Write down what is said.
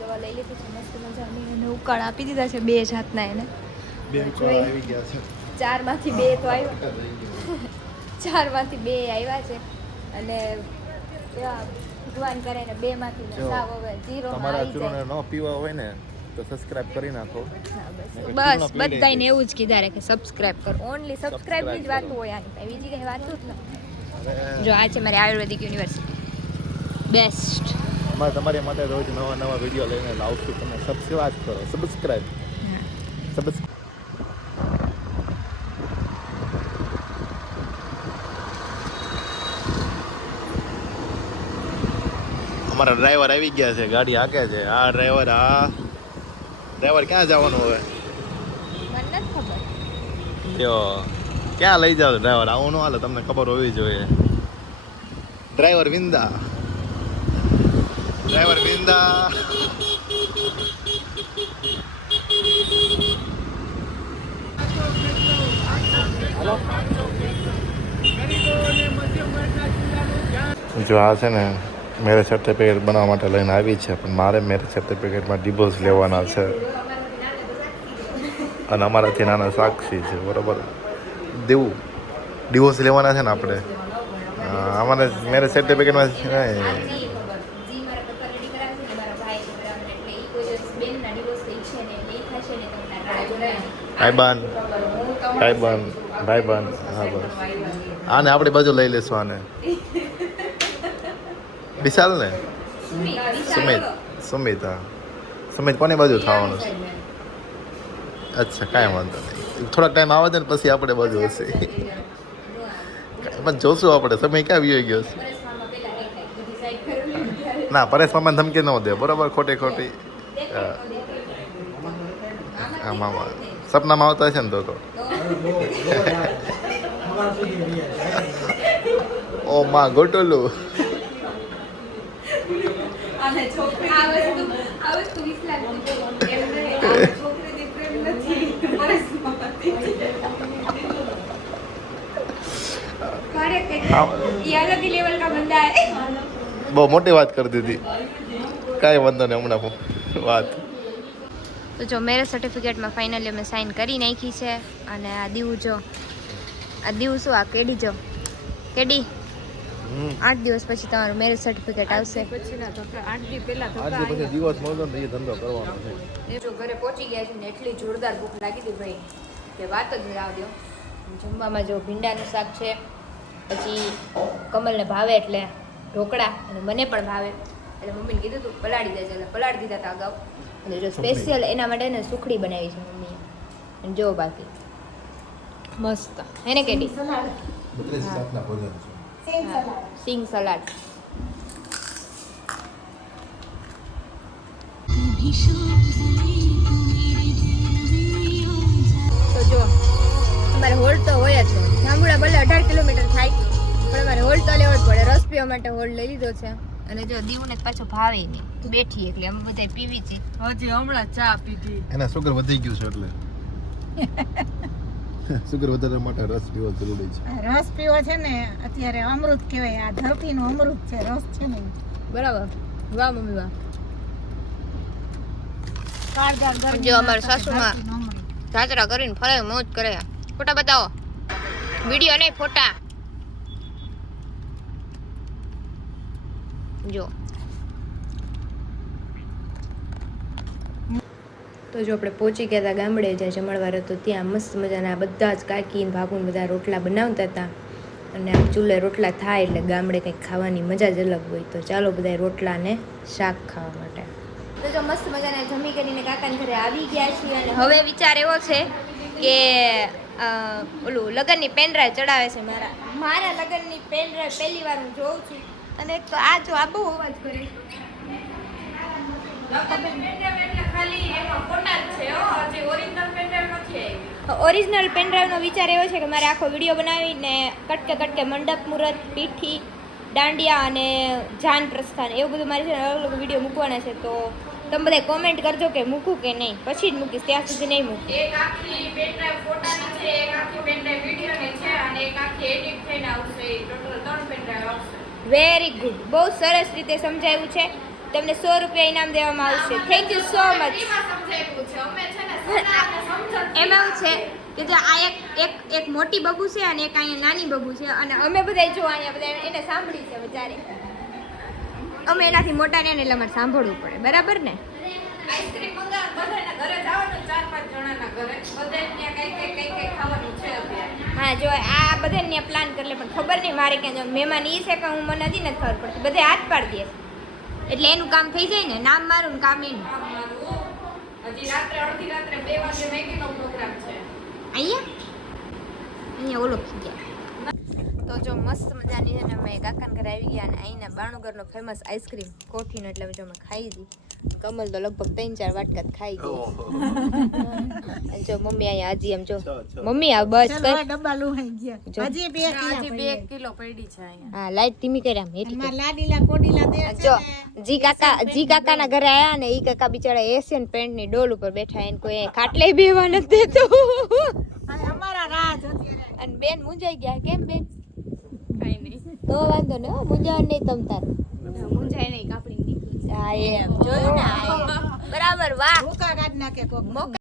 દવા લઈ લીધી છે મસ્ત મજાની અને ઉકાળ આપી દીધા છે 2 જાતના એને. બે ઉકાળ આવી ગયા છે. 4 માંથી 2 તો આવ્યા. 4 માંથી 2 આવ્યા છે અને ભગવાન કરે ને 2 માંથી સાવ હવે 0 માં તમારા આવી ચૂરણને જાય. ન પીવા હોય ને તો સબસ્ક્રાઇબ કરી નાખો. બસ બધાને એવું જ કીધા કે સબસ્ક્રાઇબ કરો. ઓનલી સબસ્ક્રાઇબ ની જ વાત હોય આની કઈ બીજી કઈ વાત જ નથી. જો આ છે મારી આયુર્વેદિક યુનિવર્સિટી બેસ્ટ. અમારે તમારી માટે રોજ નવા વિડીયો લઈને લાવશું. તમે સબસ્ક્રાઇબ કરો. સબસ્ક્રાઇબ. અમારા ડ્રાઈવર આવી ગયા છે, ગાડી હાકે છે. આ ડ્રાઈવર ક્યાં જવાનું હવે? મને નથી ખબર. જો ક્યાં લઈ જાવ ડ્રાઈવર? આવું ન હાલે, તમને ખબર હોવી જોઈએ. ડ્રાઈવર વિંદા. જો આ છે ને મેરેજ સર્ટિફિકેટ બનાવવા માટે લઈને આવી છે, પણ મારે મેરેજ સર્ટિફિકેટમાં ડિવોર્સ લેવાના છે અને અમારાથી નાના સાક્ષી છે, બરાબર? ડિવોર્સ લેવાના છે ને આપણે. અમારે મેરેજ સર્ટિફિકેટમાં ભાઈબંધ. હા બસ આને આપણી બાજુ લઈ લેશું. આને વિશાલ ને સુમિત. હા સુમિત કોની બાજુ થવાનું છે? અચ્છા કાંઈ વાંધો નહીં. થોડાક ટાઈમ આવે છે ને પછી આપણે બાજુ હશે. પણ જોશું આપણે. સમય ક્યાં વી ગયો છે? ના પરેશ મામાને ધમકી ન દે, બરાબર? ખોટી હા મામા સપનામાં આવતા છે ને તો ઓ માં ગોટોલું. બહુ મોટી વાત કરી દીધી. કાંઈ વાંધો નહીં, હમણાં વાત. તો જો મેરેજ સર્ટિફિકેટમાં ફાઇનલી અમે સાઇન કરી નાખી છે. અને આ દીવું જો, આ દીવું શું, આ કેડી જો, કેડી 8 દિવસ પછી તમારું મેરેજ સર્ટિફિકેટ આવશે. પછી દિવસ મળતો ને એ ધંધો કરવાનો છે. જો ઘરે પહોંચી ગયા છે ને એટલી જોરદાર ભૂખ લાગી હતી ભાઈ કે વાત જ નહીં આવજો. જમવામાં જો ભીંડાનું શાક છે, પછી કમલને ભાવે એટલે ઢોકળા, અને મને પણ ભાવે એટલે મમ્મીને કીધું તું પલાળી દેજે, એટલે પલાળી દીધા હતા અગાઉ. અને જો સ્પેશિયલ એના માટે ને સુખડી બનાવી છે મમ્મીએ. અને જો બાકી મસ્ત હે ને કેડી? સિંગ સલાડ. તો જો અમારે હોલ્ડ તો હોય જ છે. જાંબુડા ભલે 18 કિલોમીટર થાય પણ અમારે હોલ્ડ તો લેવો જ પડે. રસ પીવા માટે હોલ્ડ લઈ લીધો છે. અને જો દીવુને પાછો ભાવે નહીં, બેઠી એટલે અમે બધા પીવી છે. હજી હમણાં ચા પીધી. એના સુગર વધી ગયું છે એટલે સુગર વધારવા માટે રસ પીવો જરૂરી છે. રસ પીવો છે ને અત્યારે અમૃત કહેવાય. આ ધરતીનું અમૃત છે, રસ છે ને. બરાબર. વાહ મમ્મી વાહ. જો અમારા સાસુમાં જાત્રા કરીને ફરે, મોજ કરે. ફોટા બતાવો. વિડીયો નહીં, ફોટા. જો તો જો આપણે પહોંચી ગયા હતા ગામડે, જ્યાં જમણવાર હતો ત્યાં મસ્ત મજાના બધા જ કાકી ભાભુ બધા રોટલા બનાવતા હતા. અને આમ ચૂલે રોટલા થાય એટલે ગામડે કંઈક ખાવાની મજા જ અલગ હોય. તો ચાલો બધા રોટલા ને શાક ખાવા માટે. તો જો મસ્ત મજાના જમી કરીને કાકાને ઘરે આવી ગયા છીએ. અને હવે વિચાર એવો છે કે ઓલું લગ્નની પેનડ્રાઈવ ચડાવે છે. મારા લગ્નની પેનડ્રાઈવ પહેલી વાર હું જોઉં છું. અને એક તો આ જો આ બહુ અવાજ કરે. ઓરિજિનલ પેનડ્રાઈવનો વિચાર એવો છે કે મારે આખો વિડીયો બનાવીને કટકે મંડપ મુહૂર્ત, પીઠી, દાંડિયા અને જાન પ્રસ્થાન એવું બધું મારે છે ને અલગ અલગ વિડીયો મૂકવાના છે. તો તમે બધા કોમેન્ટ કરજો કે મૂકું કે નહીં. પછી જ મૂકીશ, ત્યાં સુધી નહીં મૂકું. એક આખી પેનડ્રાઈવ ફોટાની છે, એક આખી પેનડ્રાઈવ વિડીયોની છે અને એક આખી એડિટ થઈને આવશે. ટોટલ 3 પેનડ્રાઈવ આવશે. વેરી ગુડ, બહુ સરસ રીતે સમજાવ્યું છે. તમને 100 રૂપિયા ઇનામ દેવામાં આવશે. Thank you so much. એમાં એવું છે કે જો આ એક મોટી બબુ છે અને એક અહીંયા નાની બબુ છે અને અમે બધા જો અહીંયા બધા એને સાંભળી છે બચારે. અમે એનાથી મોટા ને એટલે અમારે સાંભળવું પડે, બરાબર ને? આઈસ્ક્રીમ મંગાવ બધાના ઘરે જવાનું 4-5 જણાના ઘરે બધે ત્યાં કઈ ખાવાનું છે અત્યારે. હા જો આ બધે ત્યાં પ્લાન કરી લે પણ ખબર નહીં મારે ક્યાં મહેમાન ઈ છે કે હું મને નથી ખબર પડતી. બધે હાથ પાડી દે એટલે એનું કામ થઈ જાય ને, નામ મારું ને કામ એનું. હજી રાત્રે અડધી રાત્રે 2 વાગે મેગીનો પ્રોગ્રામ છે અહીંયા ઓળખી ગયા. તો જો મસ્ત મજાની છે ને અમે કાકાના ઘરે આવી ગયા અને અહીંના બાણુગરનો ફેમસ આઈસ્ક્રીમ કોઠીનો એટલે જો અમે ખાઈ હતી. કમલ તો લગભગ 3-4 વાટકા ખાઈ ગઈ. જો મમ્મી અહીંયા હજી એમ જો મમ્મી આ બસ ચલો આ ડબ્બા લુહાઈ ગયા. હજી 2 કિલો પડી છે અહીંયા. હા લાઈટ ધીમી કરી આમ હેઠી કિલો લાડીલા કોડીલા દે છે જો ને. જી કાકાના ઘરે આયા ને ઈ કાકા બિચારા એશિયન પેન્ટ ની ડોલ ઉપર બેઠા એને કોઈ ખાટલે બેવા નથી દેતું. અને અમારા રાજ અત્યારે અને બેન મુંજાઈ ગયા. કેમ બેન? કઈ નહીં તો વાંધો ને મુંજાવ નહીં તમ તાર. મુંજાય નહીં કાપડી નીકળી હા એમ જોયું ને બરાબર. વાહ ભૂકા કાઢ નાખે કોક.